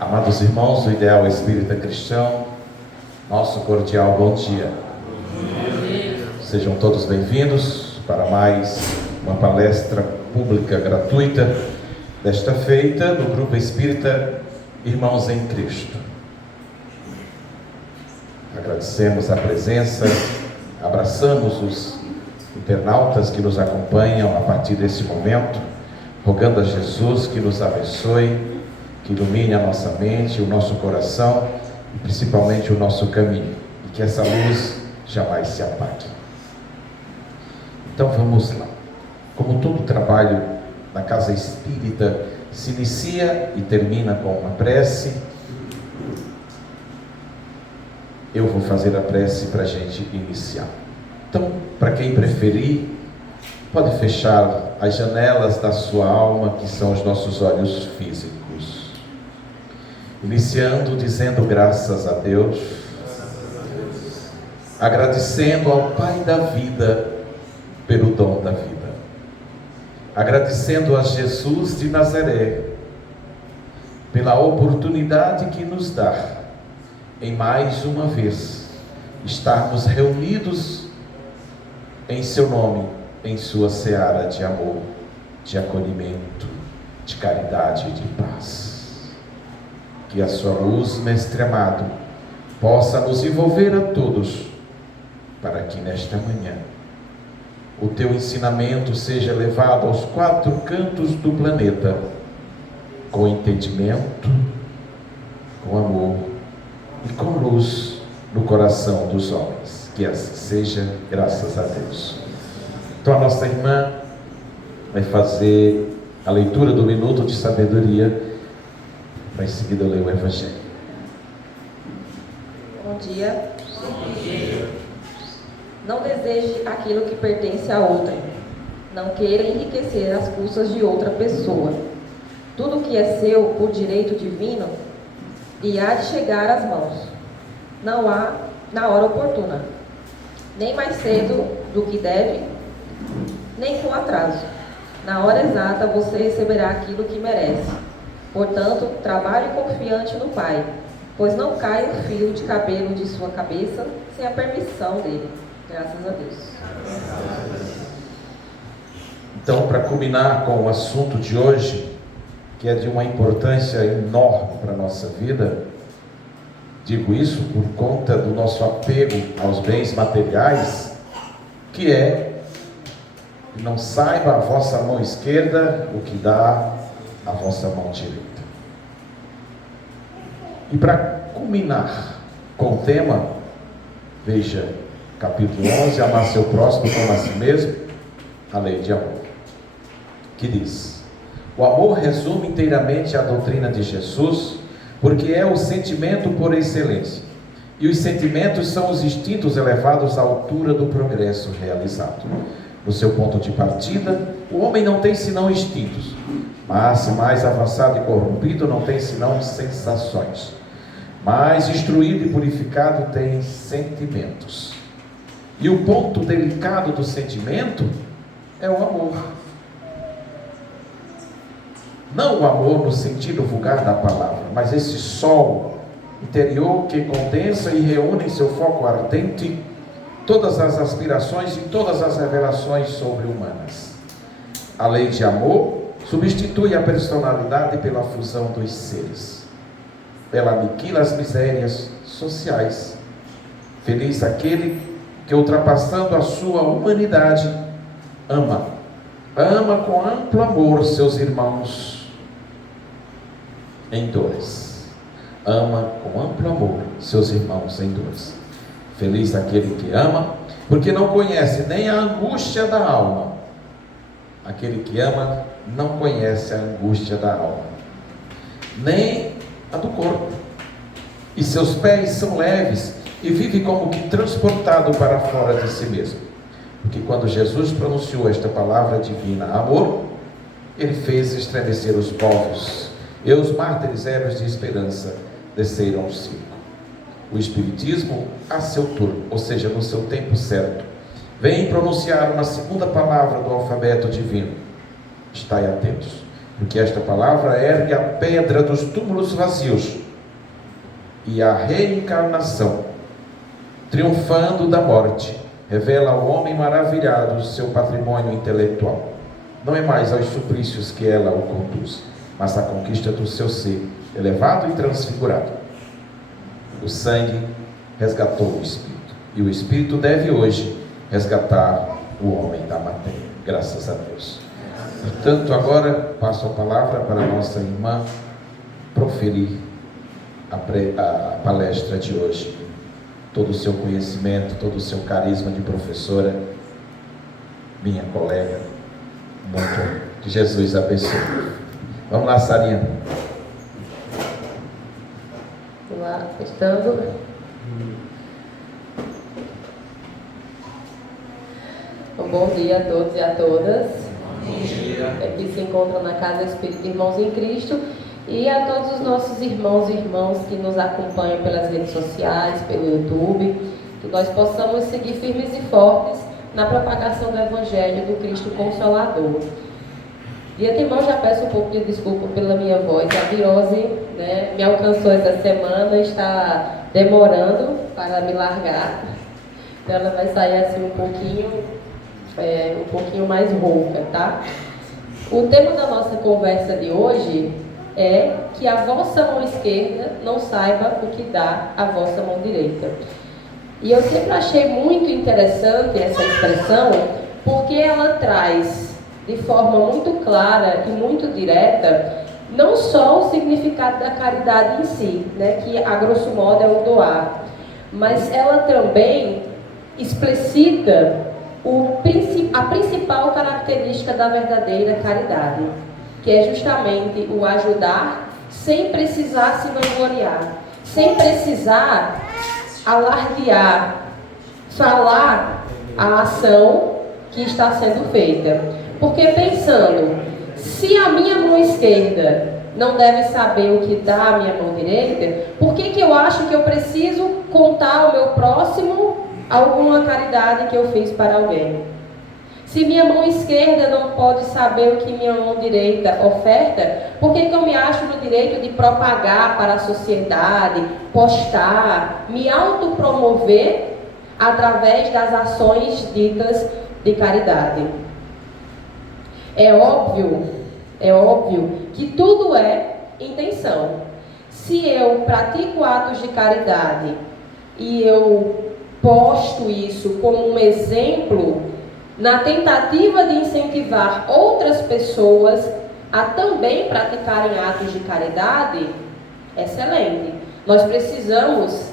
Amados irmãos do Ideal Espírita Cristão, nosso cordial bom dia. Sejam todos bem-vindos para mais uma palestra pública gratuita, desta feita no Grupo Espírita Irmãos em Cristo. Agradecemos a presença, abraçamos os internautas que nos acompanham a partir desse momento, rogando a Jesus que nos abençoe, que ilumine a nossa mente, o nosso coração e principalmente o nosso caminho, e que essa luz jamais se apague. Então vamos lá. Como todo trabalho na casa espírita se inicia e termina com uma prece, eu vou fazer a prece para a gente iniciar. Então, para quem preferir, pode fechar as janelas da sua alma, que são os nossos olhos físicos. Iniciando dizendo graças a Deus, agradecendo ao Pai da vida pelo dom da vida, agradecendo a Jesus de Nazaré pela oportunidade que nos dá, em mais uma vez, estarmos reunidos em seu nome, em sua seara de amor, de acolhimento, de caridade e de paz. Que a sua luz, Mestre amado, possa nos envolver a todos, para que nesta manhã o teu ensinamento seja levado aos quatro cantos do planeta, com entendimento, com amor e com luz no coração dos homens. Que assim seja, graças a Deus. Então a nossa irmã vai fazer a leitura do minuto de sabedoria. Em seguida eu leio o Evangelho. Bom dia. Bom dia. Não deseje aquilo que pertence a outrem. Não queira enriquecer às custas de outra pessoa. Tudo que é seu por direito divino e há de chegar às mãos. Não há na hora oportuna, nem mais cedo do que deve, nem com atraso. Na hora exata você receberá aquilo que merece. Portanto, trabalhe confiante no Pai, pois não cai um fio de cabelo de sua cabeça sem a permissão dele. Graças a Deus. Então, para culminar com o assunto de hoje, que é de uma importância enorme para a nossa vida, digo isso por conta do nosso apego aos bens materiais, que é: não saiba a vossa mão esquerda o que dá a vossa mão direita. E para culminar com o tema, veja, capítulo 11, amar seu próximo como a si mesmo, a lei de amor, que diz: o amor resume inteiramente a doutrina de Jesus, porque é o sentimento por excelência, e os sentimentos são os instintos elevados à altura do progresso realizado. No seu ponto de partida, o homem não tem senão instintos, mas mais avançado e corrompido não tem senão sensações, mais instruído e purificado tem sentimentos. E o ponto delicado do sentimento é o amor. Não o amor no sentido vulgar da palavra, mas esse sol interior que condensa e reúne em seu foco ardente todas as aspirações e todas as revelações sobre-humanas. A lei de amor substitui a personalidade pela fusão dos seres. Ela aniquila as misérias sociais. Feliz aquele que, ultrapassando a sua humanidade, ama com amplo amor seus irmãos em dores. Ama com amplo amor seus irmãos em dores. Feliz aquele que ama, porque não conhece nem a angústia da alma. Aquele que ama não conhece a angústia da alma, nem a do corpo. E seus pés são leves e vive como que transportado para fora de si mesmo. Porque quando Jesus pronunciou esta palavra divina, amor, ele fez estremecer os povos, e os mártires ébrios de esperança desceram ao circo. O Espiritismo, a seu turno, ou seja, no seu tempo certo, vem pronunciar uma segunda palavra do alfabeto divino. Estai atentos. porque esta palavra ergue a pedra dos túmulos vazios e a reencarnação, triunfando da morte, revela ao homem maravilhado seu patrimônio intelectual. Não é mais aos suplícios que ela o conduz, mas à conquista do seu ser, elevado e transfigurado. O sangue resgatou o Espírito, e o Espírito deve hoje resgatar o homem da matéria. Graças a Deus. Portanto, agora passo a palavra para a nossa irmã proferir a palestra de hoje. Todo o seu conhecimento, todo o seu carisma de professora, minha colega, muito que Jesus abençoe. Vamos lá, Sarinha. Vamos lá, testando. Um bom dia a todos e a todas. Bom dia. Que se encontram na Casa Espírita Irmãos em Cristo, e a todos os nossos irmãos e irmãs que nos acompanham pelas redes sociais, pelo YouTube, que nós possamos seguir firmes e fortes na propagação do Evangelho do Cristo Consolador. De antemão já peço um pouco de desculpa pela minha voz. A virose, me alcançou essa semana, está demorando para me largar, então ela vai sair assim um pouquinho mais rouca, tá? O tema da nossa conversa de hoje é que a vossa mão esquerda não saiba o que dá a vossa mão direita. E eu sempre achei muito interessante essa expressão, porque ela traz de forma muito clara e muito direta, não só o significado da caridade em si, que a grosso modo é o doar, mas ela também explicita a principal característica da verdadeira caridade, que é justamente o ajudar sem precisar se vangloriar, sem precisar alardear, falar a ação que está sendo feita. Porque pensando, se a minha mão esquerda não deve saber o que dá a minha mão direita, por que eu acho que eu preciso contar ao meu próximo alguma caridade que eu fiz para alguém? Se minha mão esquerda não pode saber o que minha mão direita oferta, por que eu me acho no direito de propagar para a sociedade, postar, me autopromover através das ações ditas de caridade? É óbvio que tudo é intenção. Se eu pratico atos de caridade e eu posto isso como um exemplo na tentativa de incentivar outras pessoas a também praticarem atos de caridade, excelente. Nós precisamos,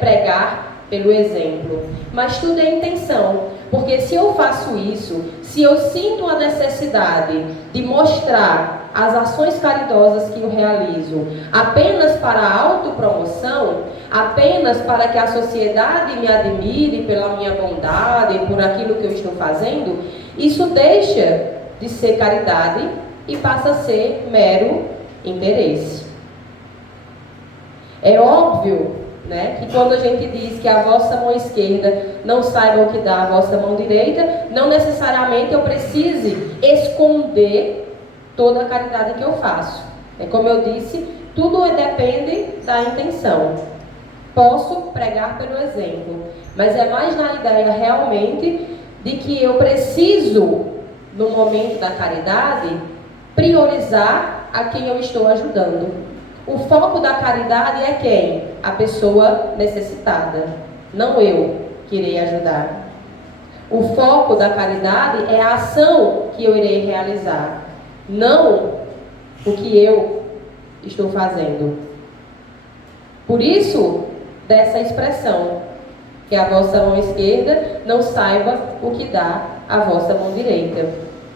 pregar pelo exemplo. Mas tudo é intenção, porque se eu faço isso, se eu sinto a necessidade de mostrar as ações caridosas que eu realizo apenas para a autopromoção, apenas para que a sociedade me admire pela minha bondade, por aquilo que eu estou fazendo, isso deixa de ser caridade e passa a ser mero interesse. É óbvio, que quando a gente diz que a vossa mão esquerda não saiba o que dá a vossa mão direita, não necessariamente eu precise esconder toda a caridade que eu faço. Como eu disse, tudo depende da intenção. Posso pregar pelo exemplo, mas é mais na ideia realmente de que eu preciso, no momento da caridade, priorizar a quem eu estou ajudando. O foco da caridade é quem? A pessoa necessitada, não eu que irei ajudar. O foco da caridade é a ação que eu irei realizar, não o que eu estou fazendo. Por isso, dessa expressão, que a vossa mão esquerda não saiba o que dá a vossa mão direita.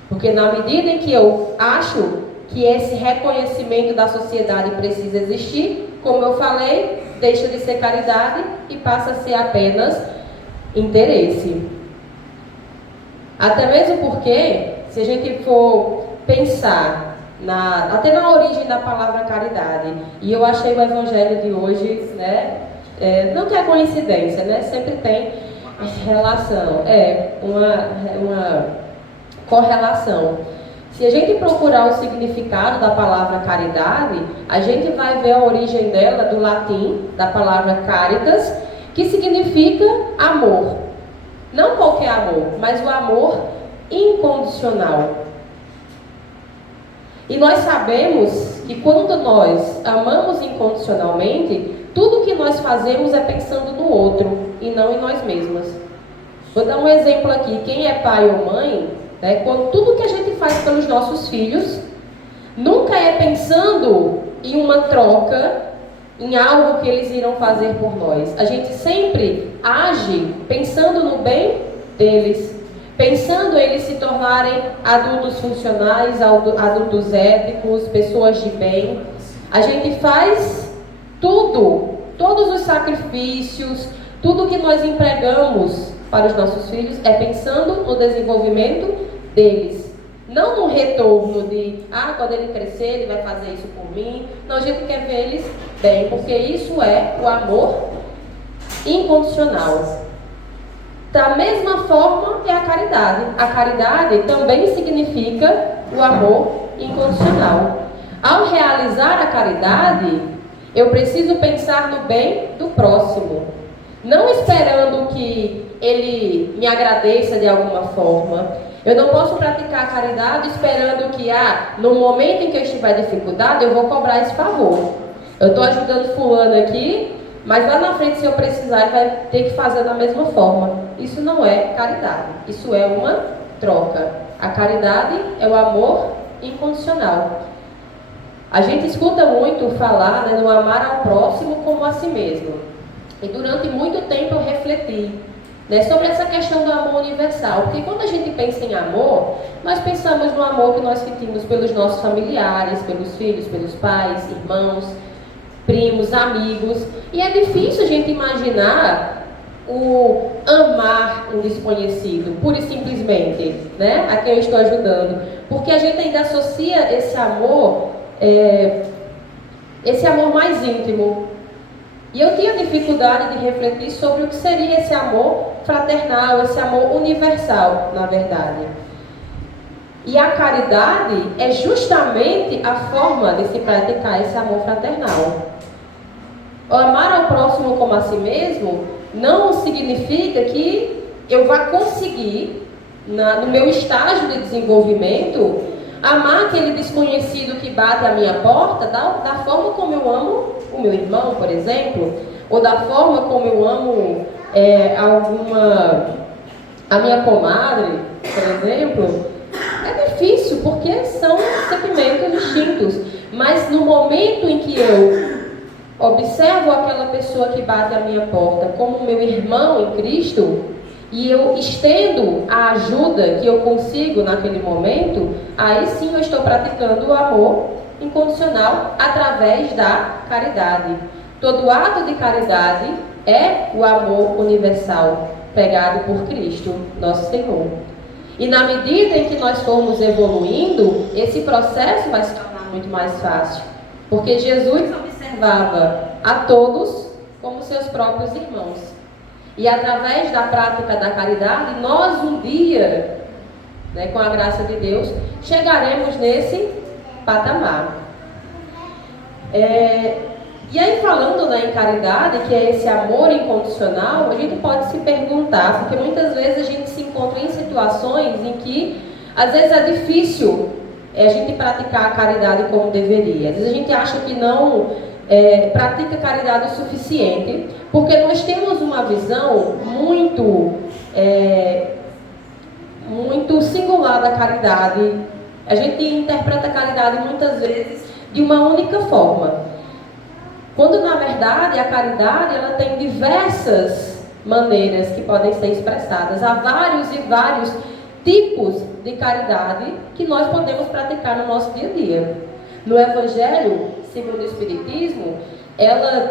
Porque na medida em que eu acho que esse reconhecimento da sociedade precisa existir, como eu falei, deixa de ser caridade e passa a ser apenas interesse. Até mesmo porque, se a gente for pensar até na origem da palavra caridade, e eu achei o evangelho de hoje, não que é coincidência, sempre tem relação, uma correlação. Se a gente procurar o significado da palavra caridade, a gente vai ver a origem dela do latim, da palavra caritas, que significa amor. Não qualquer amor, mas o amor incondicional. E nós sabemos que quando nós amamos incondicionalmente, tudo que nós fazemos é pensando no outro e não em nós mesmas. Vou dar um exemplo aqui. Quem é pai ou mãe, né, quando tudo que a gente faz pelos nossos filhos, nunca é pensando em uma troca, em algo que eles irão fazer por nós. A gente sempre age pensando no bem deles, pensando em eles se tornarem adultos funcionais, adultos éticos, pessoas de bem. A gente faz tudo, todos os sacrifícios, tudo que nós empregamos para os nossos filhos é pensando no desenvolvimento deles. Não no retorno de, quando ele crescer, ele vai fazer isso por mim. Não, a gente quer ver eles bem, porque isso é o amor incondicional. Da mesma forma é a caridade. A caridade também significa o amor incondicional. Ao realizar a caridade, eu preciso pensar no bem do próximo. Não esperando que ele me agradeça de alguma forma. Eu não posso praticar a caridade esperando que, no momento em que eu estiver em dificuldade, eu vou cobrar esse favor. Eu estou ajudando fulano aqui, mas lá na frente, se eu precisar, ele vai ter que fazer da mesma forma. Isso não é caridade. Isso é uma troca. A caridade é o amor incondicional. A gente escuta muito falar, no amar ao próximo como a si mesmo. E durante muito tempo eu refleti, sobre essa questão do amor universal. Porque quando a gente pensa em amor, nós pensamos no amor que nós sentimos pelos nossos familiares, pelos filhos, pelos pais, irmãos, primos, amigos. E é difícil a gente imaginar o amar um desconhecido, pura e simplesmente, a quem eu estou ajudando. Porque a gente ainda associa esse amor mais íntimo. E eu tinha dificuldade de refletir sobre o que seria esse amor fraternal, esse amor universal, na verdade. E a caridade é justamente a forma de se praticar esse amor fraternal. O amar ao próximo como a si mesmo não significa que eu vá conseguir, no meu estágio de desenvolvimento, amar aquele desconhecido que bate à minha porta da forma como eu amo o meu irmão, por exemplo, ou da forma como eu amo a minha comadre, por exemplo. É difícil, porque são sentimentos distintos. Mas no momento em que eu observo aquela pessoa que bate à minha porta como meu irmão em Cristo, e eu estendo a ajuda que eu consigo naquele momento, aí sim eu estou praticando o amor incondicional através da caridade. Todo ato de caridade é o amor universal pregado por Cristo, nosso Senhor. E na medida em que nós formos evoluindo, esse processo vai se tornar muito mais fácil. Porque Jesus observava a todos como seus próprios irmãos. E através da prática da caridade, nós um dia, com a graça de Deus, chegaremos nesse patamar. E aí falando em caridade, que é esse amor incondicional, a gente pode se perguntar, porque muitas vezes a gente se encontra em situações em que às vezes é difícil a gente praticar a caridade como deveria. Às vezes a gente acha que não pratica caridade o suficiente, porque nós temos uma visão muito singular da caridade. A gente interpreta a caridade muitas vezes de uma única forma, quando na verdade a caridade ela tem diversas maneiras que podem ser expressadas. Há vários e vários tipos de caridade que nós podemos praticar no nosso dia a dia. No Evangelho segundo o Espiritismo,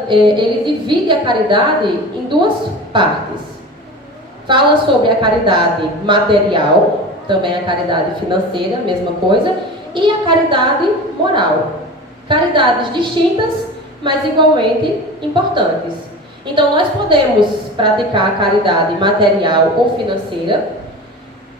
ele divide a caridade em duas partes. Fala sobre a caridade material, também a caridade financeira, mesma coisa, e a caridade moral. Caridades distintas, mas igualmente importantes. Então nós podemos praticar a caridade material ou financeira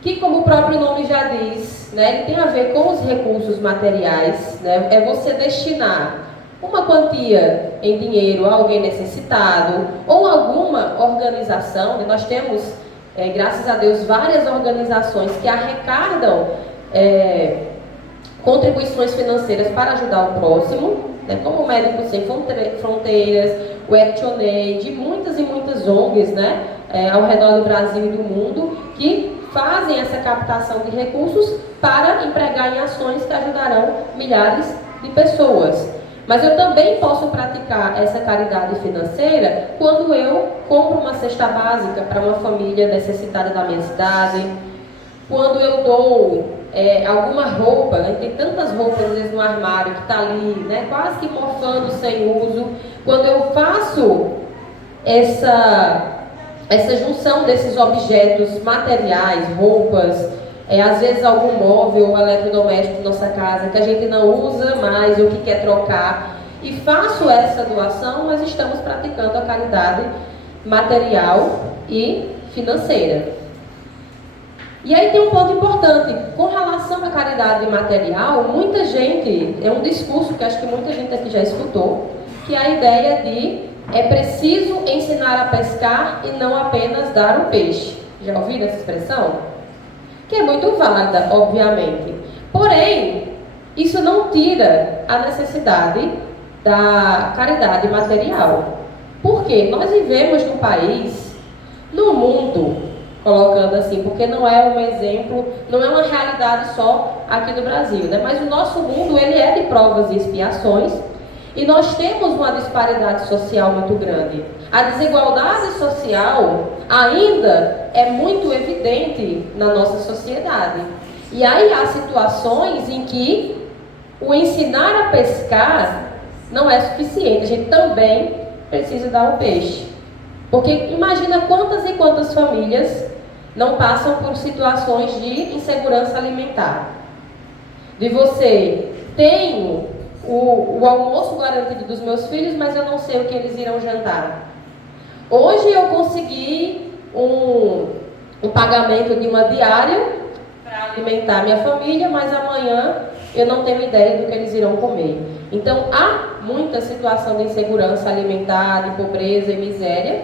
que, como o próprio nome já diz, né, ele tem a ver com os recursos materiais, né, é você destinar uma quantia em dinheiro a alguém necessitado ou alguma organização, né, nós temos, graças a Deus, várias organizações que arrecadam contribuições financeiras para ajudar o próximo, né, como o Médicos Sem Fronteiras, o ActionAid, muitas e muitas ONGs, né, ao redor do Brasil e do mundo, que fazem essa captação de recursos para empregar em ações que ajudarão milhares de pessoas. Mas eu também posso praticar essa caridade financeira quando eu compro uma cesta básica para uma família necessitada da minha cidade, quando eu dou alguma roupa, né? Tem tantas roupas às vezes no armário que está ali, né? Quase que mofando sem uso. Quando eu faço essa junção desses objetos materiais, roupas, às vezes algum móvel ou eletrodoméstico da nossa casa que a gente não usa mais ou que quer trocar, e faço essa doação, nós estamos praticando a caridade material e financeira. E aí tem um ponto importante, com relação à caridade material, muita gente, é um discurso que acho que muita gente aqui já escutou, que é a ideia de é preciso ensinar a pescar e não apenas dar o peixe. Já ouviram essa expressão? Que é muito válida, obviamente. Porém, isso não tira a necessidade da caridade material. Por quê? Nós vivemos num país, no mundo, colocando assim, porque não é um exemplo, não é uma realidade só aqui do Brasil, né? Mas o nosso mundo, ele é de provas e expiações, e nós temos uma disparidade social muito grande. A desigualdade social ainda é muito evidente na nossa sociedade. E aí há situações em que o ensinar a pescar não é suficiente, a gente também precisa dar o peixe. Porque imagina quantas e quantas famílias não passam por situações de insegurança alimentar. De você, tenho o almoço garantido dos meus filhos, mas eu não sei o que eles irão jantar. Hoje eu consegui um pagamento de uma diária para alimentar minha família, mas amanhã eu não tenho ideia do que eles irão comer. Então há muita situação de insegurança alimentar, de pobreza e miséria.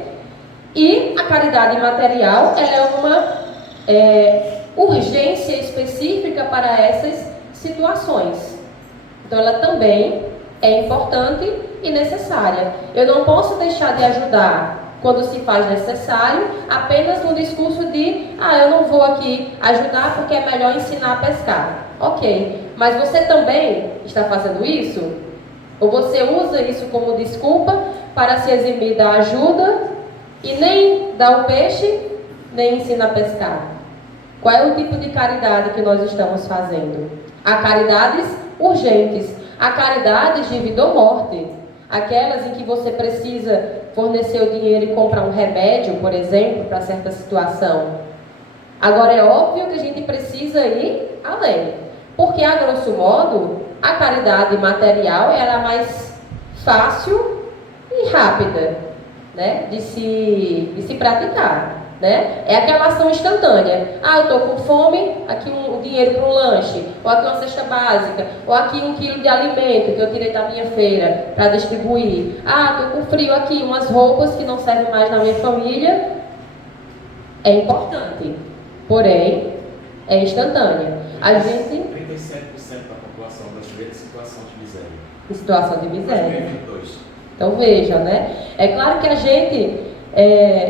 E a caridade material, ela é uma urgência específica para essas situações. Então ela também é importante e necessária. Eu não posso deixar de ajudar quando se faz necessário, apenas no discurso de eu não vou aqui ajudar porque é melhor ensinar a pescar. Ok, mas você também está fazendo isso? Ou você usa isso como desculpa para se eximir da ajuda e nem dá o peixe, nem ensina a pescar? Qual é o tipo de caridade que nós estamos fazendo? Há caridades urgentes, há caridades de vida ou morte, aquelas em que você precisa fornecer o dinheiro e comprar um remédio, por exemplo, para certa situação. Agora é óbvio que a gente precisa ir além, porque a grosso modo, a caridade material era mais fácil e rápida, né, de se praticar, né? É aquela ação instantânea. Eu estou com fome, aqui um dinheiro para um lanche, ou aqui uma cesta básica, ou aqui 1 quilo de alimento que eu tirei da minha feira para distribuir. Estou com frio aqui, umas roupas que não servem mais na minha família. É importante, porém é instantânea. A gente 37% da população brasileira em situação de miséria. Em situação de miséria. 2022. Então veja, né? É claro que a gente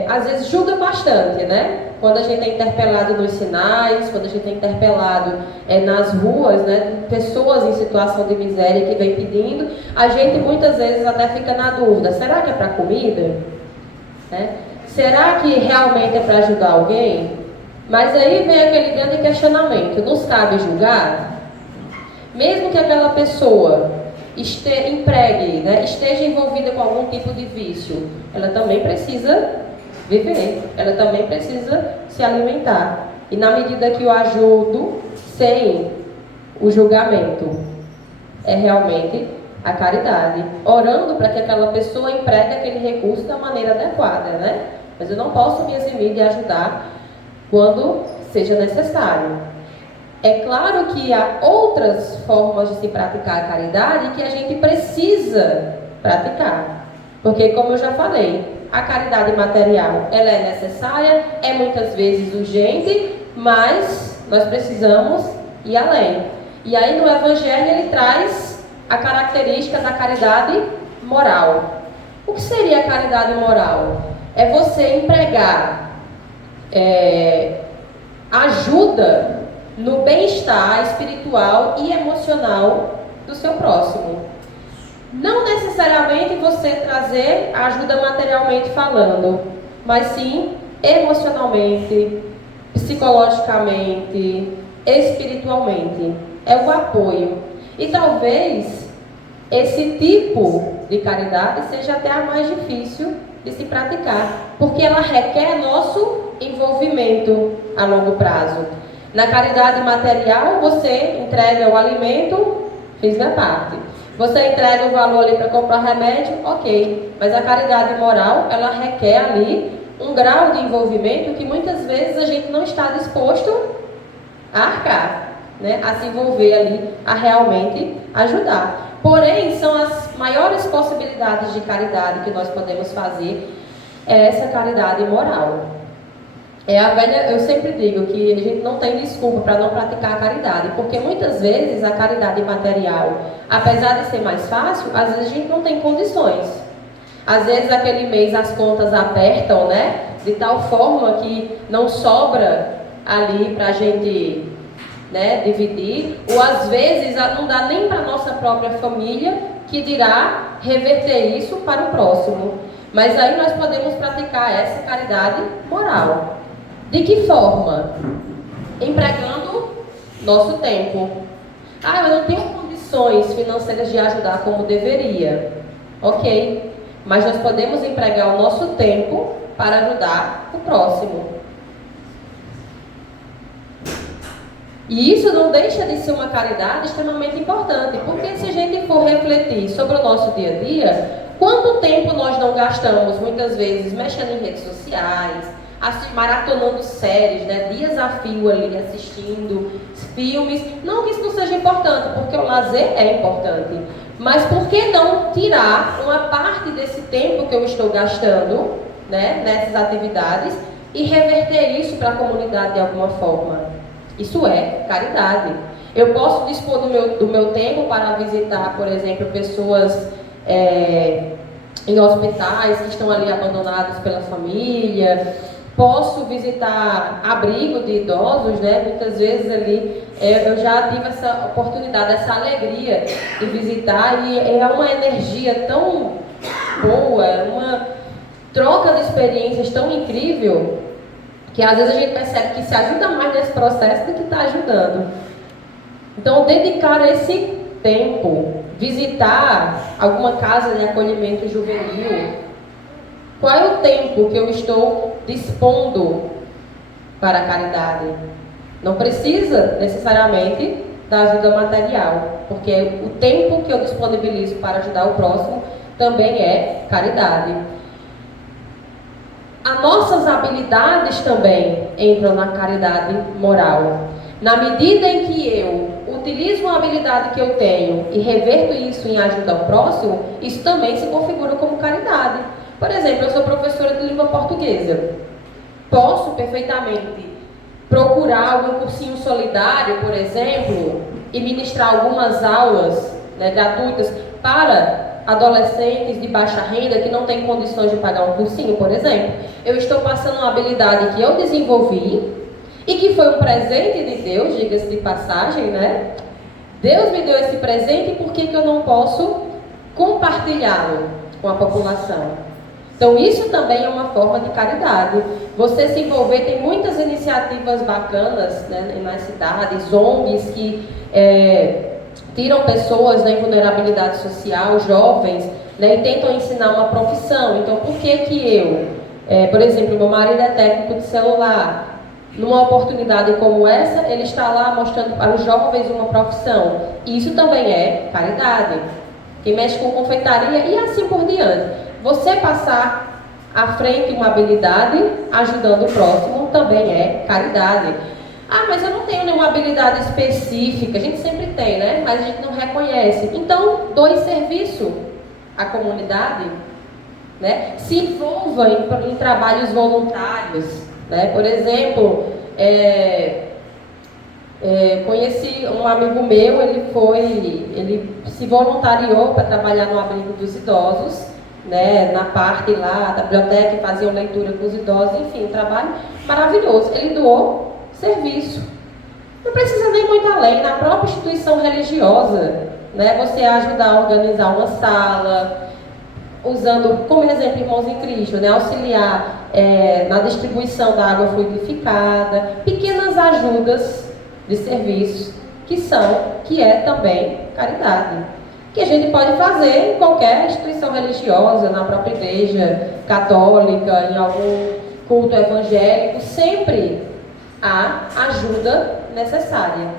às vezes julga bastante, né? Quando a gente é interpelado nos sinais, quando a gente é interpelado nas ruas, né? Pessoas em situação de miséria que vem pedindo, a gente muitas vezes até fica na dúvida: será que é para comida? Né? Será que realmente é para ajudar alguém? Mas aí vem aquele grande questionamento: nos cabe julgar? Mesmo que aquela pessoa empregue, né, esteja envolvida com algum tipo de vício, ela também precisa viver, ela também precisa se alimentar. E na medida que eu ajudo sem o julgamento, é realmente a caridade, orando para que aquela pessoa empregue aquele recurso da maneira adequada, né? Mas eu não posso me eximir de ajudar quando seja necessário. É claro que há outras formas de se praticar a caridade que a gente precisa praticar. Porque, como eu já falei, a caridade material, ela é necessária, é muitas vezes urgente, mas nós precisamos ir além. E aí no Evangelho ele traz a característica da caridade moral. O que seria a caridade moral? É você empregar ajuda no bem-estar espiritual e emocional do seu próximo. Não necessariamente você trazer ajuda materialmente falando, mas sim emocionalmente, psicologicamente, espiritualmente. É o apoio. E talvez esse tipo de caridade seja até a mais difícil de se praticar, porque ela requer nosso envolvimento a longo prazo. Na caridade material, você entrega o alimento, fiz minha parte. Você entrega o valor ali para comprar remédio, ok. Mas a caridade moral, ela requer ali um grau de envolvimento que muitas vezes a gente não está disposto a arcar, né? A se envolver ali, a realmente ajudar. Porém, são as maiores possibilidades de caridade que nós podemos fazer, é essa caridade moral. Eu sempre digo que a gente não tem desculpa para não praticar a caridade, porque muitas vezes a caridade material, apesar de ser mais fácil, às vezes a gente não tem condições. Às vezes aquele mês as contas apertam, né? De tal forma que não sobra ali para a gente, né, dividir, ou às vezes não dá nem para a nossa própria família, que dirá reverter isso para o próximo. Mas aí nós podemos praticar essa caridade moral. De que forma? Empregando nosso tempo. Eu não tenho condições financeiras de ajudar como deveria. Ok, mas nós podemos empregar o nosso tempo para ajudar o próximo. E isso não deixa de ser uma caridade extremamente importante, porque se a gente for refletir sobre o nosso dia a dia, quanto tempo nós não gastamos, muitas vezes, mexendo em redes sociais, maratonando séries, né, dias a fio ali, assistindo filmes. Não que isso não seja importante, porque o lazer é importante. Mas por que não tirar uma parte desse tempo que eu estou gastando, né, nessas atividades e reverter isso para a comunidade de alguma forma? Isso é caridade. Eu posso dispor do meu tempo para visitar, por exemplo, pessoas em hospitais que estão ali abandonadas pela família. Posso visitar abrigo de idosos, né? Muitas vezes ali eu já tive essa oportunidade, essa alegria de visitar, e é uma energia tão boa, uma troca de experiências tão incrível, que às vezes a gente percebe que se ajuda mais nesse processo do que está ajudando. Então, dedicar esse tempo, visitar alguma casa de acolhimento juvenil. Qual é o tempo que eu estou dispondo para a caridade? Não precisa necessariamente da ajuda material, porque o tempo que eu disponibilizo para ajudar o próximo também é caridade. As nossas habilidades também entram na caridade moral. Na medida em que eu utilizo uma habilidade que eu tenho e reverto isso em ajuda ao próximo, isso também se configura como caridade. Por exemplo, eu sou professora de língua portuguesa. Posso perfeitamente procurar algum cursinho solidário, por exemplo, e ministrar algumas aulas, né, gratuitas para adolescentes de baixa renda que não têm condições de pagar um cursinho, por exemplo. Eu estou passando uma habilidade que eu desenvolvi e que foi um presente de Deus, diga-se de passagem, né? Deus me deu esse presente, e por que eu não posso compartilhá-lo com a população? Então isso também é uma forma de caridade. Você se envolver, tem muitas iniciativas bacanas, né, nas cidades, ONGs que tiram pessoas em vulnerabilidade social, jovens, né, e tentam ensinar uma profissão. Então por que eu, por exemplo, meu marido é técnico de celular, numa oportunidade como essa, ele está lá mostrando para os jovens uma profissão. Isso também é caridade. Quem mexe com confeitaria e assim por diante. Você passar à frente uma habilidade ajudando o próximo também é caridade. Ah, mas eu não tenho nenhuma habilidade específica. A gente sempre tem, né? Mas a gente não reconhece. Então, doe serviço à comunidade, né? Se envolva em trabalhos voluntários, né? Por exemplo, conheci um amigo meu, ele se voluntariou para trabalhar no abrigo dos idosos, né? Na parte lá da biblioteca, faziam leitura com os idosos, enfim, um trabalho maravilhoso. Ele doou serviço. Não precisa nem muito além, na própria instituição religiosa, né? Você ajudar a organizar uma sala, usando como exemplo Irmãos em Cristo, né? Auxiliar na distribuição da água fluidificada, pequenas ajudas de serviços que é também caridade, que a gente pode fazer em qualquer instituição religiosa, na própria igreja católica, em algum culto evangélico, sempre há ajuda necessária.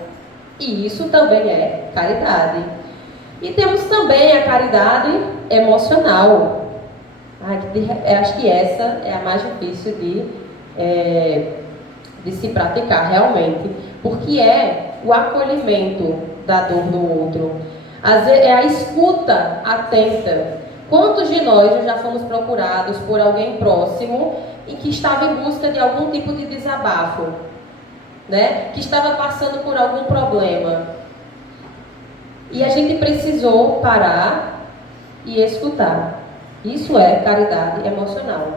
E isso também é caridade. E temos também a caridade emocional. Acho que essa é a mais difícil de se praticar realmente, porque é o acolhimento da dor do outro. É a escuta atenta. Quantos de nós já fomos procurados por alguém próximo e que estava em busca de algum tipo de desabafo, né? Que estava passando por algum problema, e a gente precisou parar e escutar. Isso é caridade emocional.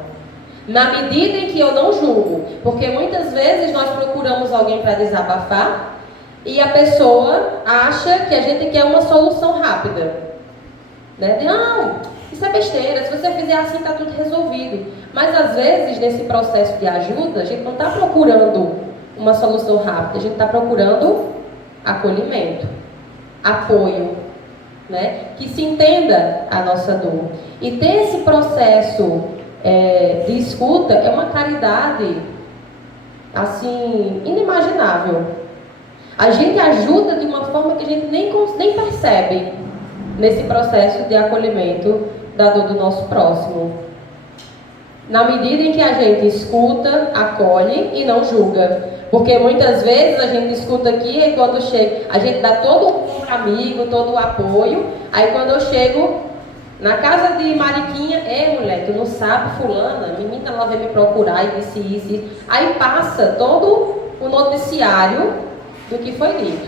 Na medida em que eu não julgo, porque muitas vezes nós procuramos alguém para desabafar e a pessoa acha que a gente quer uma solução rápida, né? Não, isso é besteira, se você fizer assim está tudo resolvido. Mas às vezes nesse processo de ajuda a gente não está procurando uma solução rápida, a gente está procurando acolhimento, apoio, né? Que se entenda a nossa dor. E ter esse processo de escuta é uma caridade assim inimaginável. A gente ajuda de uma forma que a gente nem percebe nesse processo de acolhimento da dor do nosso próximo. Na medida em que a gente escuta, acolhe e não julga. Porque muitas vezes a gente escuta aqui e quando chega, a gente dá todo o amigo, todo o apoio. Aí quando eu chego na casa de Mariquinha, mulher, tu não sabe, fulana, menina, ela veio me procurar e disse isso. Aí passa todo o noticiário do que foi dito.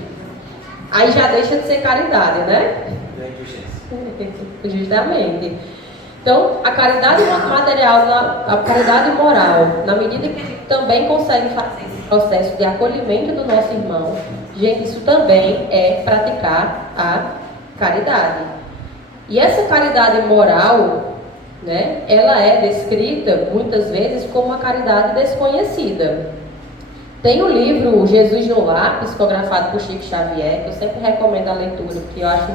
Aí já deixa de ser caridade, né? Justamente. Então, a caridade material, a caridade moral, na medida que a gente também consegue fazer esse processo de acolhimento do nosso irmão, gente, isso também é praticar a caridade. E essa caridade moral, né, ela é descrita muitas vezes como uma caridade desconhecida. Tem o livro Jesus no Lar, psicografado por Chico Xavier, que eu sempre recomendo a leitura, porque eu acho,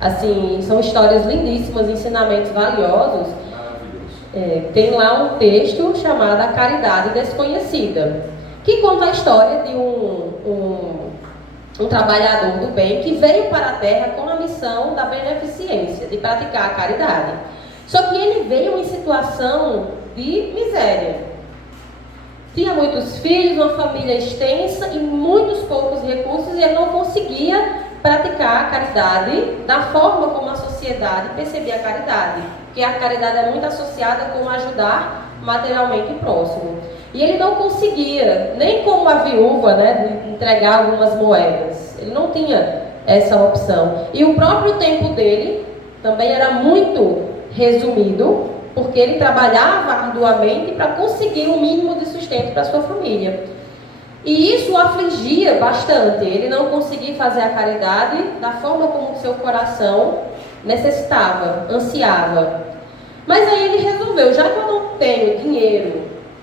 assim, são histórias lindíssimas, ensinamentos valiosos. Tem lá um texto chamado A Caridade Desconhecida, que conta a história de um trabalhador do bem que veio para a Terra com a missão da beneficência, de praticar a caridade. Só que ele veio em situação de miséria. Tinha muitos filhos, uma família extensa e muitos poucos recursos, e ele não conseguia praticar a caridade da forma como a sociedade percebia a caridade, porque a caridade é muito associada com ajudar materialmente o próximo. E ele não conseguia, nem como a viúva, né, entregar algumas moedas. Ele não tinha essa opção. E o próprio tempo dele também era muito resumido, porque ele trabalhava arduamente para conseguir um mínimo de sustento para a sua família. E isso o afligia bastante. Ele não conseguia fazer a caridade da forma como o seu coração necessitava, ansiava. Mas aí ele resolveu, já que eu não tenho dinheiro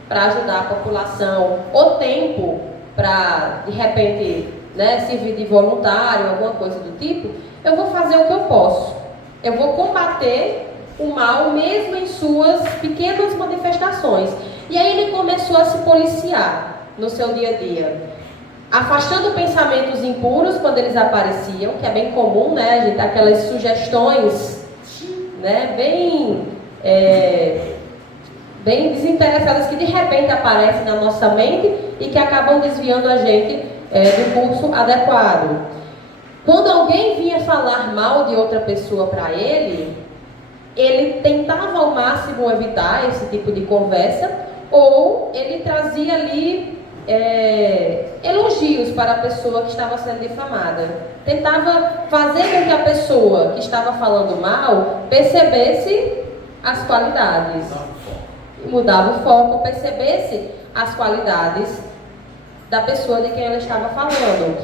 para ajudar a população, ou tempo para, de repente, né, servir de voluntário, alguma coisa do tipo, eu vou fazer o que eu posso. Eu vou combater o mal mesmo em suas pequenas manifestações. E aí ele começou a se policiar no seu dia a dia, afastando pensamentos impuros quando eles apareciam, que é bem comum, né, a gente, aquelas sugestões, né, bem bem desinteressadas, que de repente aparecem na nossa mente e que acabam desviando a gente do curso adequado. Quando alguém vinha falar mal de outra pessoa para ele tentava ao máximo evitar esse tipo de conversa, ou ele trazia ali elogios para a pessoa que estava sendo difamada. Tentava fazer com que a pessoa que estava falando mal percebesse as qualidades. Mudava o foco, percebesse as qualidades da pessoa de quem ela estava falando.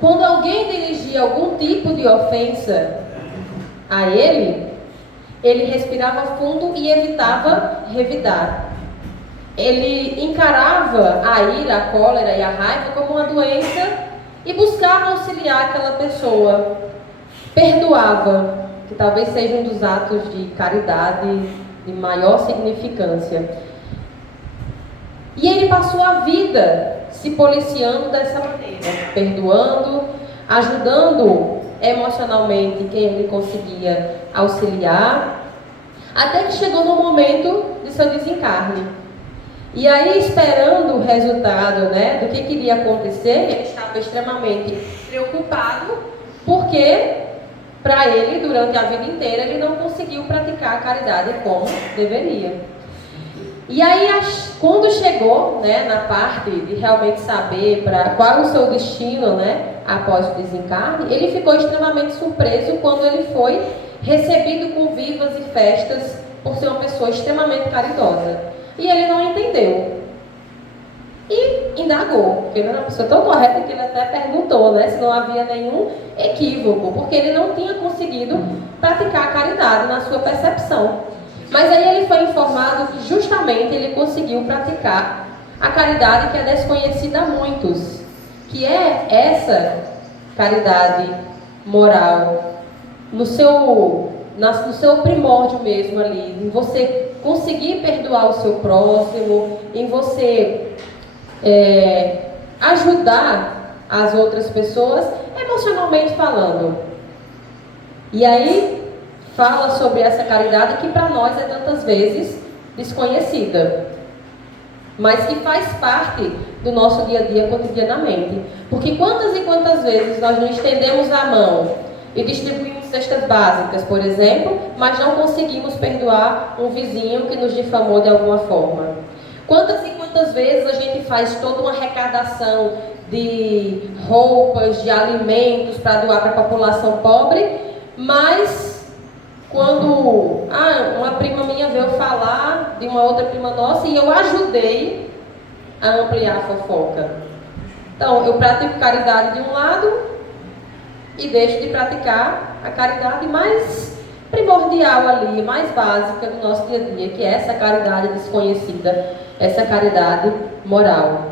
Quando alguém dirigia algum tipo de ofensa a ele respirava fundo e evitava revidar. Ele encarava a ira, a cólera e a raiva como uma doença e buscava auxiliar aquela pessoa. Perdoava, que talvez seja um dos atos de caridade de maior significância. E ele passou a vida se policiando dessa maneira, perdoando, ajudando emocionalmente quem ele conseguia auxiliar, até que chegou no momento de seu desencarne. E aí, esperando o resultado, do que iria acontecer, ele estava extremamente preocupado, porque para ele, durante a vida inteira, ele não conseguiu praticar a caridade como deveria. E aí, quando chegou na parte de realmente saber qual o seu destino após o desencarne, ele ficou extremamente surpreso quando ele foi recebido com vivas e festas por ser uma pessoa extremamente caridosa. E ele não entendeu. E indagou, porque ele era uma pessoa tão correta que ele até perguntou se não havia nenhum equívoco, porque ele não tinha conseguido praticar a caridade na sua percepção. Mas aí ele foi informado que justamente ele conseguiu praticar a caridade que é desconhecida a muitos, que é essa caridade moral, no seu primórdio mesmo ali, em você conseguir perdoar o seu próximo, em você ajudar as outras pessoas, emocionalmente falando. E aí fala sobre essa caridade que para nós é tantas vezes desconhecida, mas que faz parte do nosso dia a dia cotidianamente. Porque quantas e quantas vezes nós não estendemos a mão e distribuímos cestas básicas, por exemplo, mas não conseguimos perdoar um vizinho que nos difamou de alguma forma. Quantas e quantas vezes a gente faz toda uma arrecadação de roupas, de alimentos para doar para a população pobre, mas quando uma prima minha veio falar de uma outra prima nossa e eu ajudei a ampliar a fofoca. Então, eu pratico caridade de um lado e deixo de praticar a caridade mais primordial ali, mais básica do nosso dia a dia, que é essa caridade desconhecida, essa caridade moral.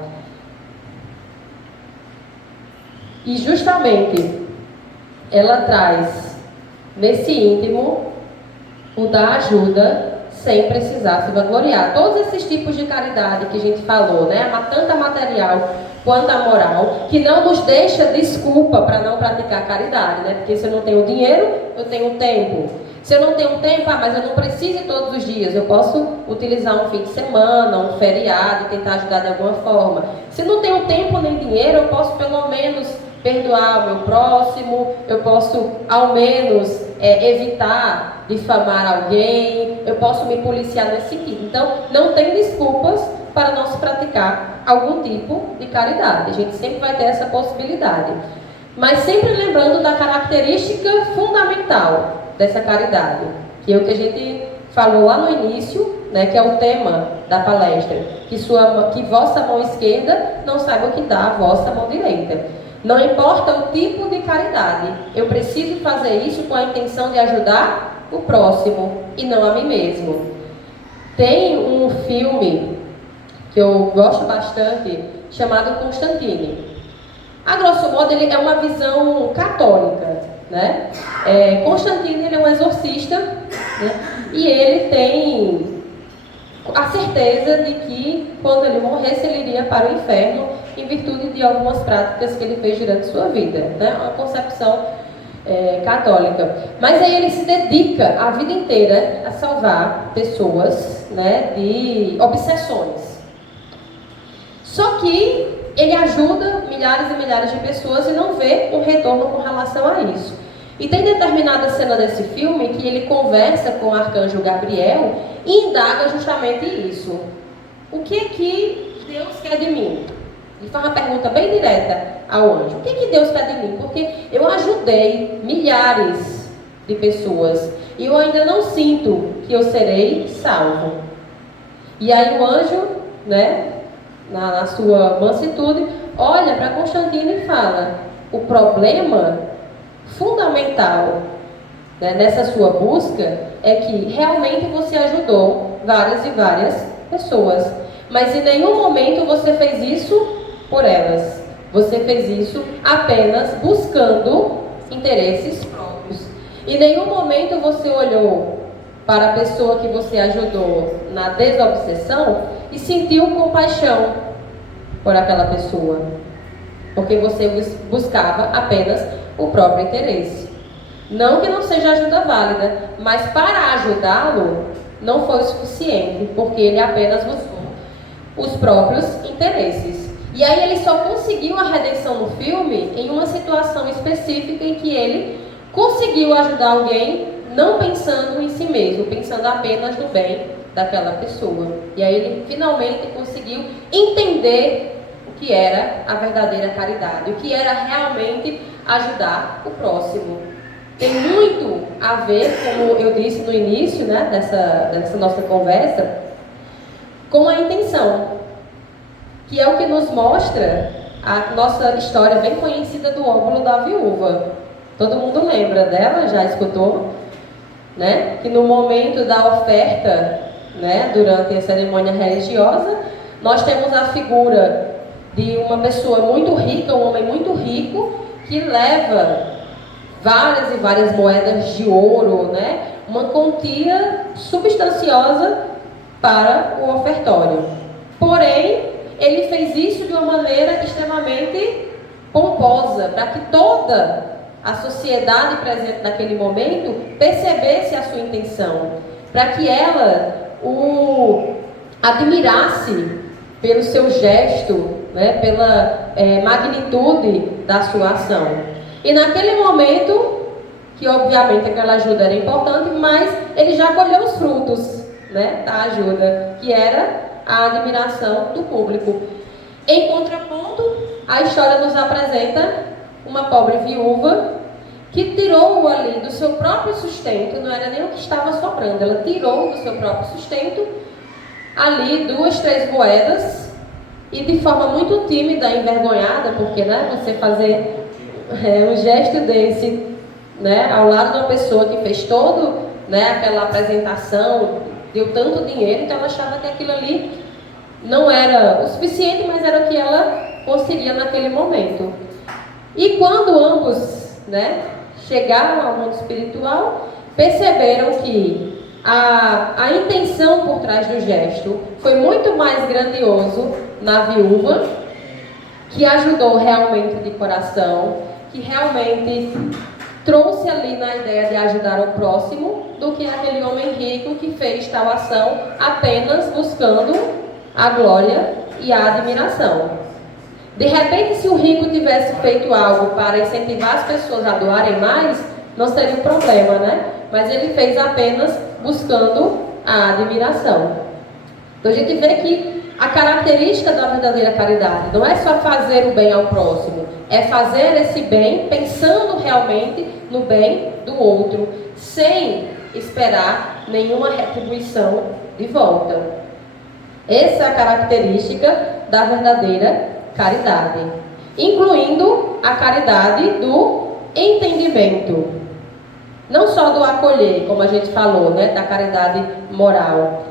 E justamente ela traz nesse íntimo o dar ajuda sem precisar se vangloriar. Todos esses tipos de caridade que a gente falou, tanto a material quanto a moral, que não nos deixa desculpa para não praticar caridade, porque se eu não tenho dinheiro, eu tenho tempo. Se eu não tenho tempo, mas eu não preciso ir todos os dias, eu posso utilizar um fim de semana, um feriado, tentar ajudar de alguma forma. Se não tenho tempo nem dinheiro, eu posso pelo menos perdoar o meu próximo, eu posso ao menos evitar difamar alguém, eu posso me policiar nesse sentido. Então, não tem desculpas para não se praticar algum tipo de caridade. A gente sempre vai ter essa possibilidade. Mas sempre lembrando da característica fundamental dessa caridade, que é o que a gente falou lá no início, que é o tema da palestra, que vossa mão esquerda não saiba o que dá a vossa mão direita. Não importa o tipo de caridade, eu preciso fazer isso com a intenção de ajudar o próximo e não a mim mesmo. Tem um filme que eu gosto bastante, chamado Constantine. A grosso modo, ele é uma visão católica, Constantine, ele é um exorcista, e ele tem a certeza de que quando ele morresse, ele iria para o inferno em virtude de algumas práticas que ele fez durante sua vida, uma concepção católica. Mas aí ele se dedica a vida inteira salvar pessoas, né, de obsessões. Só que ele ajuda milhares e milhares de pessoas e não vê um retorno com relação a isso. E tem determinada cena desse filme que ele conversa com o arcanjo Gabriel e indaga justamente isso. O que é que Deus quer de mim? Ele faz uma pergunta bem direta ao anjo. O que é que Deus quer de mim? Porque eu ajudei milhares de pessoas e eu ainda não sinto que eu serei salvo. E aí o anjo, né, na sua mansitude, olha para Constantino e fala: o problema fundamental, né, nessa sua busca é que realmente você ajudou várias e várias pessoas, mas em nenhum momento você fez isso por elas. Você fez isso apenas buscando interesses próprios. Em nenhum momento você olhou para a pessoa que você ajudou na desobsessão e sentiu compaixão por aquela pessoa, porque você buscava apenas o próprio interesse. Não que não seja ajuda válida, mas para ajudá-lo não foi o suficiente, porque ele apenas buscou os próprios interesses. E aí ele só conseguiu a redenção no filme em uma situação específica em que ele conseguiu ajudar alguém não pensando em si mesmo, pensando apenas no bem daquela pessoa. E aí ele finalmente conseguiu entender o que era a verdadeira caridade, o que era realmente ajudar o próximo. Tem muito a ver, como eu disse no início, né, dessa nossa conversa, com a intenção, que é o que nos mostra a nossa história bem conhecida do óbolo da viúva. Todo mundo lembra dela, já escutou? Né? Que no momento da oferta, né, durante a cerimônia religiosa, nós temos a figura de uma pessoa muito rica, um homem muito rico, que leva várias e várias moedas de ouro, né, uma quantia substanciosa para o ofertório. Porém, ele fez isso de uma maneira extremamente pomposa, para que toda a sociedade presente naquele momento percebesse a sua intenção, para que ela o admirasse pelo seu gesto, né, pela magnitude da sua ação. E naquele momento, que obviamente aquela ajuda era importante, mas ele já colheu os frutos, né, da ajuda, que era a admiração do público. Em contraponto, a história nos apresenta uma pobre viúva que tirou ali do seu próprio sustento, não era nem o que estava sobrando, ela tirou do seu próprio sustento ali 2, 3 moedas e de forma muito tímida, envergonhada, porque, né, você fazer um gesto desse, né, ao lado de uma pessoa que fez todo, né, aquela apresentação, deu tanto dinheiro, então ela achava que aquilo ali não era o suficiente, mas era o que ela conseguia naquele momento. E quando ambos, né, chegaram ao mundo espiritual, perceberam que a intenção por trás do gesto foi muito mais grandioso na viúva, que ajudou realmente de coração, que realmente trouxe ali na ideia de ajudar o próximo, do que aquele homem rico que fez tal ação apenas buscando a glória e a admiração. De repente, se o rico tivesse feito algo para incentivar as pessoas a doarem mais, não seria um problema, né? Mas ele fez apenas buscando a admiração. Então a gente vê que a característica da verdadeira caridade não é só fazer o bem ao próximo, é fazer esse bem pensando realmente no bem do outro, sem esperar nenhuma retribuição de volta. Essa é a característica da verdadeira caridade, incluindo a caridade do entendimento. Não só do acolher, como a gente falou, né, da caridade moral.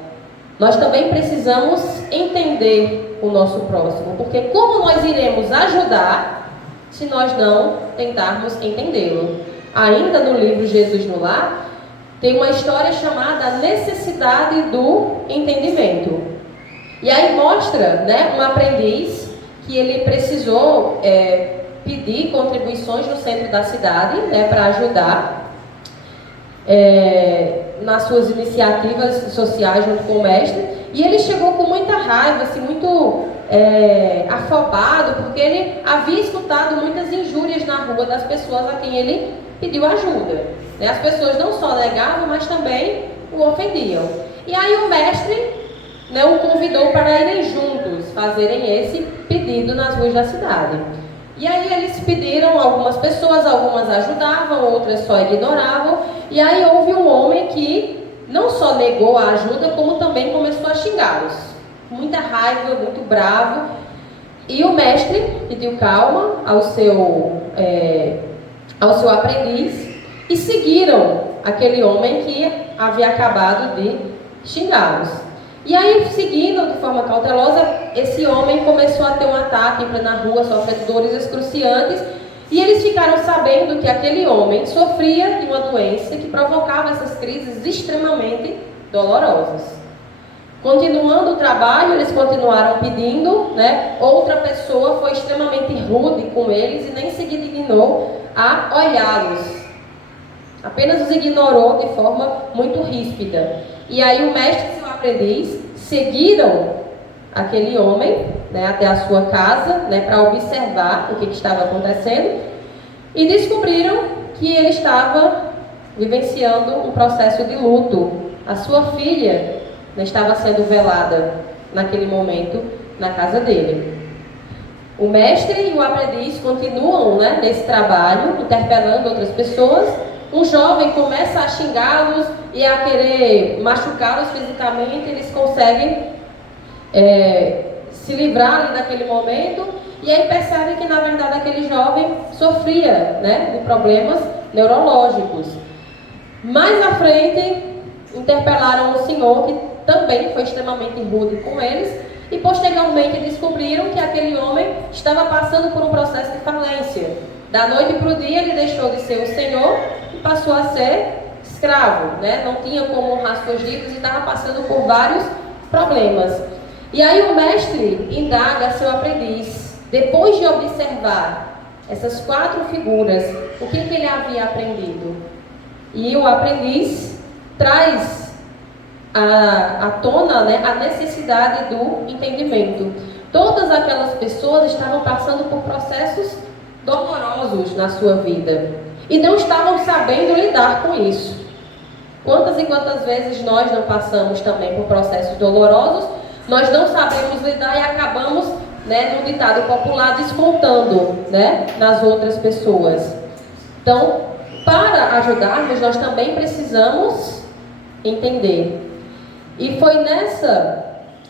Nós também precisamos entender o nosso próximo, porque como nós iremos ajudar se nós não tentarmos entendê-lo? Ainda no livro Jesus no Lar, tem uma história chamada A Necessidade do Entendimento. E aí mostra, né, um aprendiz que ele precisou pedir contribuições no centro da cidade, né, para ajudar nas suas iniciativas sociais junto com o mestre, e ele chegou com muita raiva, assim, muito afobado, porque ele havia escutado muitas injúrias na rua das pessoas a quem ele pediu ajuda, né? As pessoas não só negavam, mas também o ofendiam. E aí o mestre, né, o convidou para irem juntos fazerem esse pedido nas ruas da cidade. E aí eles pediram, algumas pessoas, algumas ajudavam, outras só ignoravam. E aí houve um homem que não só negou a ajuda, como também começou a xingá-los. Muita raiva, muito bravo. E o mestre pediu calma ao seu aprendiz e seguiram aquele homem que havia acabado de xingá-los. E aí, seguindo de forma cautelosa, esse homem começou a ter um ataque em plena rua, sofrendo dores excruciantes, e eles ficaram sabendo que aquele homem sofria de uma doença que provocava essas crises extremamente dolorosas. Continuando o trabalho, eles continuaram pedindo, né? Outra pessoa foi extremamente rude com eles e nem se dignou a olhá-los. Apenas os ignorou de forma muito ríspida. E aí o mestre e seu aprendiz seguiram aquele homem, né, até a sua casa, né, para observar o que estava acontecendo, e descobriram que ele estava vivenciando um processo de luto. A sua filha, né, estava sendo velada naquele momento na casa dele. O mestre e o aprendiz continuam, né, nesse trabalho, interpelando outras pessoas. Um jovem começa a xingá-los e a querer machucá-los fisicamente. Eles conseguem se livrar ali daquele momento, e aí percebem que na verdade aquele jovem sofria, né, de problemas neurológicos. Mais à frente, interpelaram o senhor, que também foi extremamente rude com eles, e posteriormente descobriram que aquele homem estava passando por um processo de falência. Da noite para o dia ele deixou de ser o senhor e passou a ser escravo, né? Não tinha como honrar suas dívidas e estava passando por vários problemas. E aí o mestre indaga seu aprendiz, depois de observar essas 4 figuras, o que ele havia aprendido. E o aprendiz traz à tona, né, a necessidade do entendimento. Todas aquelas pessoas estavam passando por processos dolorosos na sua vida e não estavam sabendo lidar com isso. Quantas e quantas vezes nós não passamos também por processos dolorosos, nós não sabemos lidar e acabamos, né, no ditado popular, descontando, né, nas outras pessoas. Então, para ajudarmos, nós também precisamos entender. E foi nessa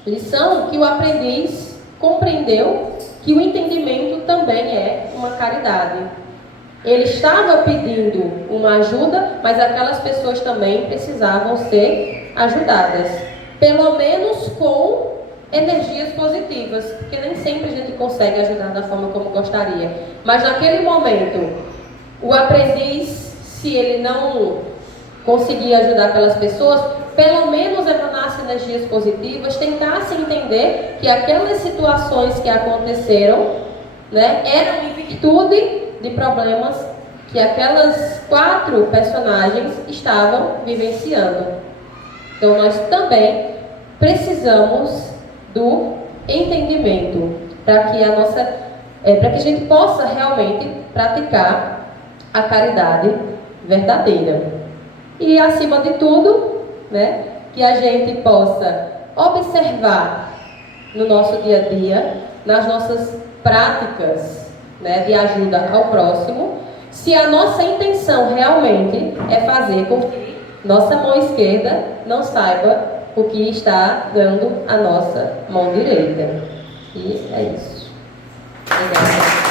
lição que o aprendiz compreendeu que o entendimento também é uma caridade. Ele estava pedindo uma ajuda, mas aquelas pessoas também precisavam ser ajudadas. Pelo menos com energias positivas, porque nem sempre a gente consegue ajudar da forma como gostaria. Mas naquele momento, o aprendiz, se ele não conseguir ajudar aquelas pessoas, pelo menos emanasse energias positivas, tentasse entender que aquelas situações que aconteceram, né, eram em virtude de problemas que aquelas 4 personagens estavam vivenciando. Então nós também precisamos do entendimento para que para que a gente possa realmente praticar a caridade verdadeira. E acima de tudo, né, que a gente possa observar no nosso dia a dia, nas nossas práticas, né, de ajuda ao próximo, se a nossa intenção realmente é fazer com que nossa mão esquerda não saiba o que está dando a nossa mão direita. E é isso. Obrigada.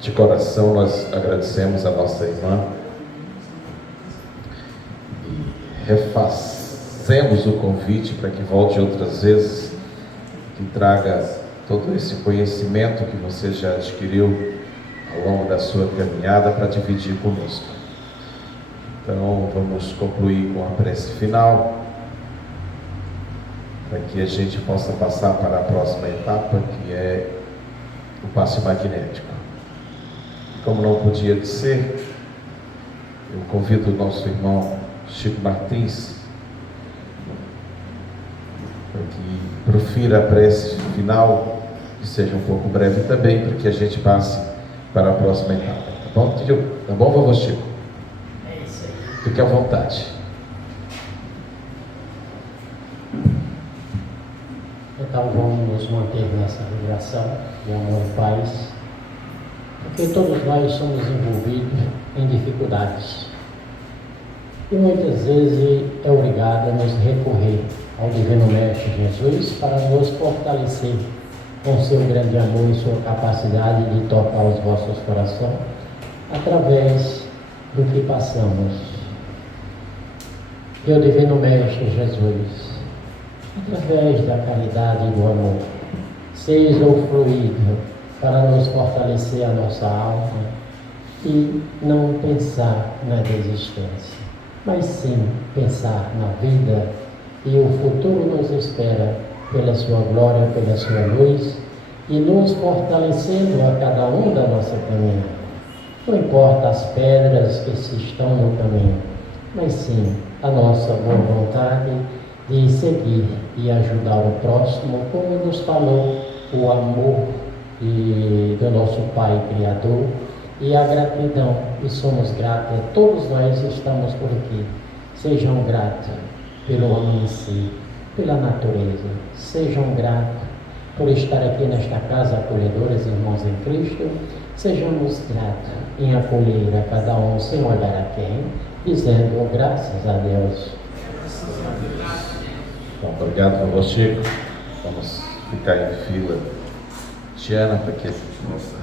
De coração, nós agradecemos a nossa irmã e refazemos o convite para que volte outras vezes, que traga todo esse conhecimento que você já adquiriu ao longo da sua caminhada para dividir conosco. Então, vamos concluir com a prece final, para que a gente possa passar para a próxima etapa, que é o passe magnético. como não podia de ser, eu convido o nosso irmão Chico Martins para que profira a prece final, que seja um pouco breve também, para que a gente passe para a próxima etapa. Tá bom, tio? Tá bom, vovô Chico? É isso aí. Fique à vontade. Então vamos nos manter nessa vibração de amor e paz, porque todos nós somos envolvidos em dificuldades e muitas vezes é obrigado a nos recorrer ao Divino Mestre Jesus para nos fortalecer com seu grande amor e sua capacidade de tocar os vossos corações através do que passamos. E o Divino Mestre Jesus, através da caridade e do amor, seja o fluido para nos fortalecer a nossa alma e não pensar na desistência, mas sim pensar na vida, e o futuro nos espera pela sua glória, pela sua luz, e nos fortalecendo a cada um da nossa caminhada. Não importa as pedras que se estão no caminho, mas sim a nossa boa vontade de seguir e ajudar o próximo, como nos falou o amor do nosso Pai Criador e a gratidão, e somos gratos, todos nós estamos por aqui. Sejam gratos pelo amanhecer, pela natureza, sejam gratos por estar aqui nesta casa acolhedora, irmãos em Cristo. Sejamos gratos em acolher a cada um sem olhar a quem, dizendo graças a Deus. Bom, obrigado, vovô Chico. Vamos ficar em fila, Tiana, para que possa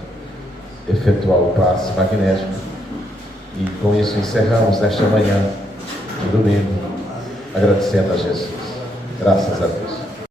efetuar o passe magnético. E com isso encerramos nesta manhã de domingo, agradecendo a Jesus. Graças a Deus.